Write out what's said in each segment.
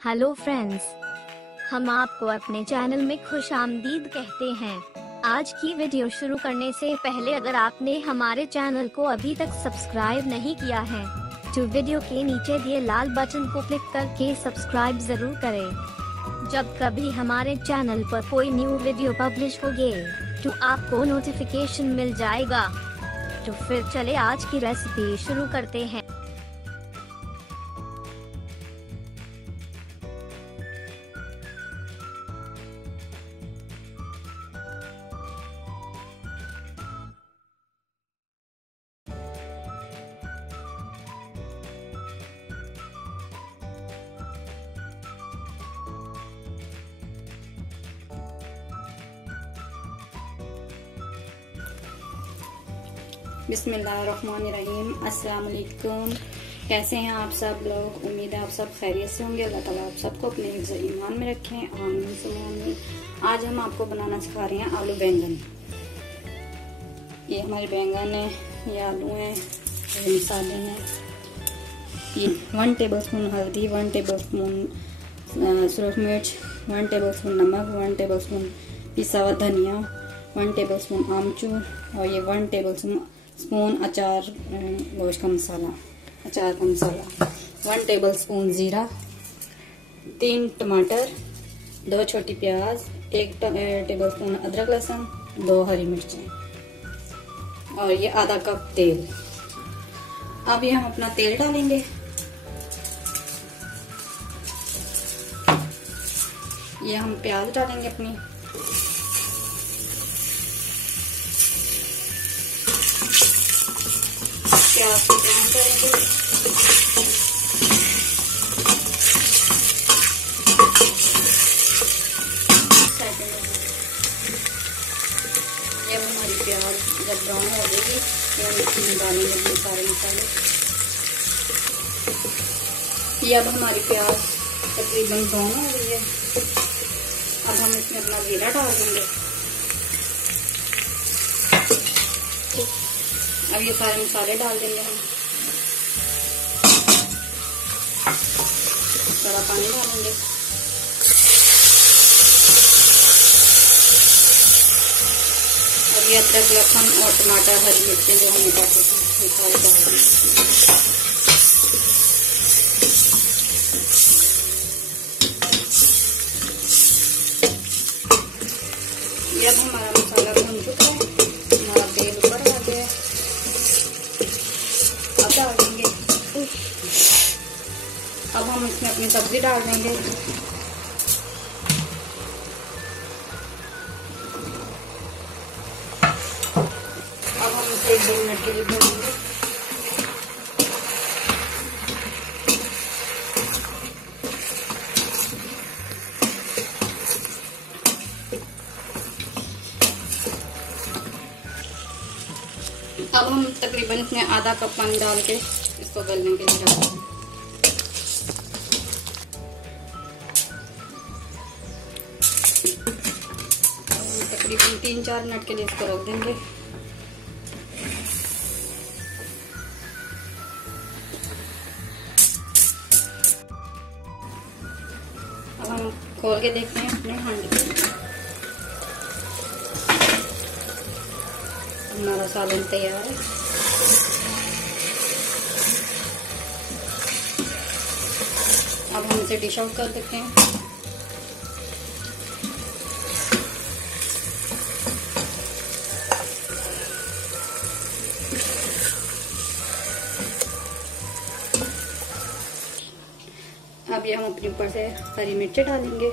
Hello friends, हम आपको अपने चैनल में खुश आमदीद कहते हैं। आज की वीडियो शुरू करने से पहले अगर आपने हमारे चैनल को अभी तक सब्सक्राइब नहीं किया है तो वीडियो के नीचे दिए लाल बटन को क्लिक करके सब्सक्राइब जरूर करें। जब कभी हमारे चैनल पर कोई न्यू वीडियो पब्लिश होगी तो आपको नोटिफिकेशन मिल जाएगा। तो फिर चले आज की रेसिपी शुरू करते हैं। बिस्मिल्लाहिर्रहमानिर्रहीम। अस्सलाम वालेकुम। कैसे हैं आप सब लोग? उम्मीद है आप सब खैरियत से होंगे। अल्लाह ताला आप सबको अपने हिफ्ज़ ईमान में रखें। आमीन सुम्मा आमीन। आज हम आपको बनाना सिखा रहे हैं आलू बैंगन। ये हमारे बैंगन है, ये आलू हैं, ये मसाले हैं। ये 1 टेबलस्पून हल्दी, 1 टेबलस्पून सुरख मिर्च, 1 टेबलस्पून नमक, 1 टेबलस्पून पिसा हुआ धनिया, 1 टेबलस्पून आमचूर और ये 1 टेबलस्पून अचार गोश्त का मसाला, अचार का मसाला, 1 टेबलस्पून जीरा, 3 टमाटर, 2 छोटी प्याज, 1 टेबलस्पून अदरक लहसुन, 2 हरी मिर्चें और ये आधा कप तेल। अब ये हम अपना तेल डालेंगे। ये हम प्याज डालेंगे अपनी। प्याज को ब्राउन करेंगे। जब हमारी प्याज जब ब्राउन हो जाएगी तो हम इसमें डालेंगे अपने सारे मसाले। ये अब हमारी प्याज तकरीबन ब्राउन हो गई है। अब हम इसमें अपना जीरा डाल देंगे। अब ये सारे मसाले डाल देंगे हम। थोड़ा पानी डालेंगे। अब ये अदरक लहसुन और टमाटर हरी मिर्चें जो हमने काटे थे ये सारे डाल देंगे। जब हमारा मसाला भून चुका है, हमारा तेल ऊपर आ गया, अब डाल देंगे। अब हम इसमें अपनी सब्जी डाल देंगे। अब हम इसे 1-2 मिनट के लिए भूनेंगे। अब हम तकरीबन इसमें आधा कप पानी डाल के इसको गलने के लिए रख देंगे। तकरीबन 3-4 मिनट के लिए इसको रख देंगे। अब हम खोल के देखते हैं अपने हांडी। हमारा सालन तैयार है। अब हम इसे डिश आउट कर देते हैं। अब ये हम अपने ऊपर से हरी मिर्चें डालेंगे,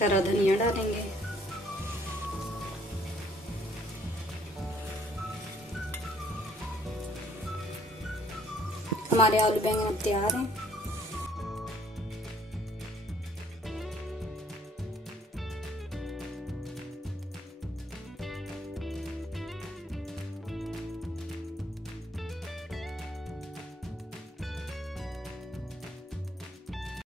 हरा धनिया डालेंगे। हमारे आलू बैंगन अब तैयार हैं।